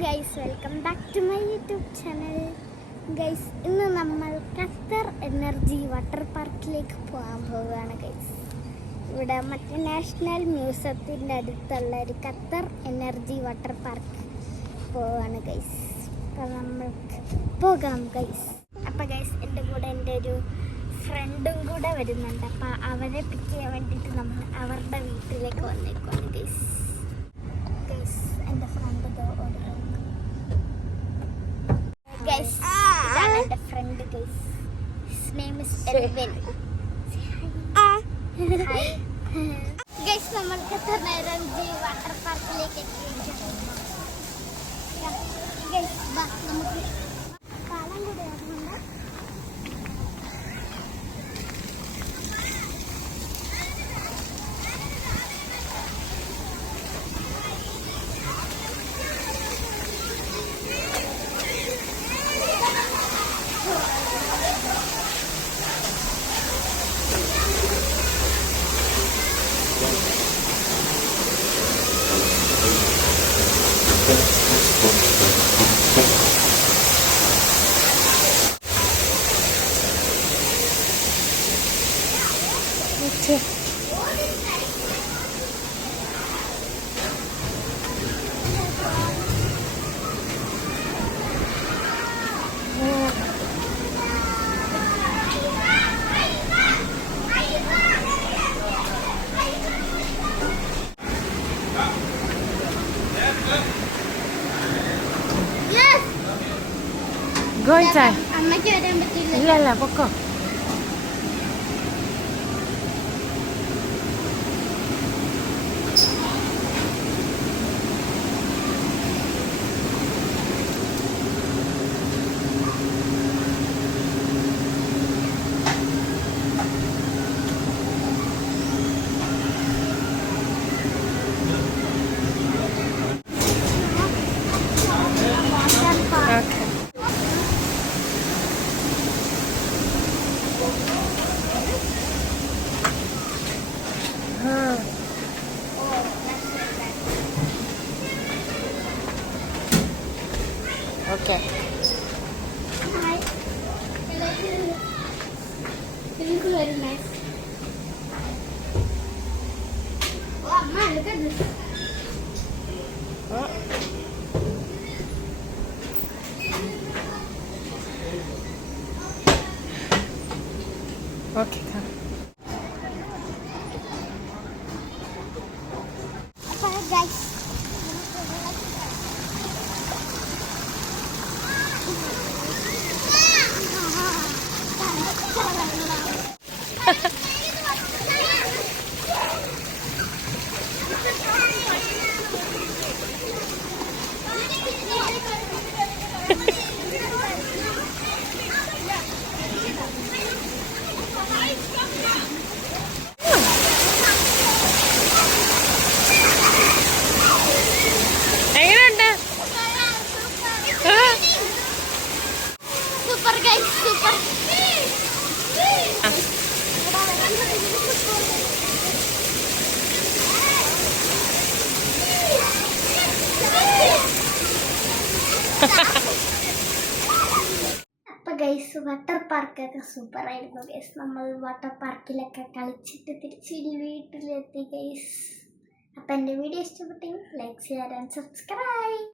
Guys, welcome back to my YouTube channel. Guys, ഇന്ന് നമ്മൾ Qatar energy water പാർക്കിലേക്ക് പോകാൻ പോവുകയാണ് ഗൈസ്. ഇവിടെ മറ്റേ നാഷണൽ മ്യൂസിയത്തിൻ്റെ അടുത്തുള്ള ഒരു ഖത്തർ എനർജി വാട്ടർ പാർക്ക് പോവുകയാണ് ഗൈസ്. അപ്പോൾ നമ്മൾക്ക് പോകാം ഗൈസ്. അപ്പോൾ ഗൈസ്, എൻ്റെ കൂടെ എൻ്റെ ഒരു ഫ്രണ്ടും കൂടെ വരുന്നുണ്ട്. അപ്പോൾ അവരെ പിക്ക് ചെയ്യാൻ വേണ്ടിയിട്ട് നമ്മൾ അവരുടെ വീട്ടിലേക്ക് വന്നേക്കുവാണ് ഗൈസ്. എൻ്റെ ഫ്രണ്ട് ഗൈസ്, ഇതാണ് എൻ്റെ friend guys. His name is Elvin. Guys, നമ്മൾ ഖത്തർ എനർജി വാട്ടർ പാർക്കിലേക്ക് എത്തിയിരിക്കുന്നു. ഗൈസ്, നമുക്ക് കാലം കൂടെ വരുന്നുണ്ട്. Go inside. അമ്മയ്ക്ക് വരാൻ പറ്റില്ല. ഇല്ല പൊക്കോ. Okay. Hi. You look very nice. Oh, man, look at this. Oh. Okay, come. Bye, guys. എങ്ങനെയുണ്ട്? Super guys, super. അപ്പൊ ഗൈസ്, വാട്ടർ പാർക്കൊക്കെ സൂപ്പർ ആയിരുന്നു ഗൈസ്. നമ്മൾ വാട്ടർ പാർക്കിലൊക്കെ കളിച്ചിട്ട് തിരിച്ച് വീട്ടിലെത്തി ഗൈസ്. അപ്പൊ എൻ്റെ വീഡിയോ ഇഷ്ടപ്പെട്ടെങ്കിൽ ലൈക്ക് ഷെയർ ആൻഡ് സബ്സ്ക്രൈബ്.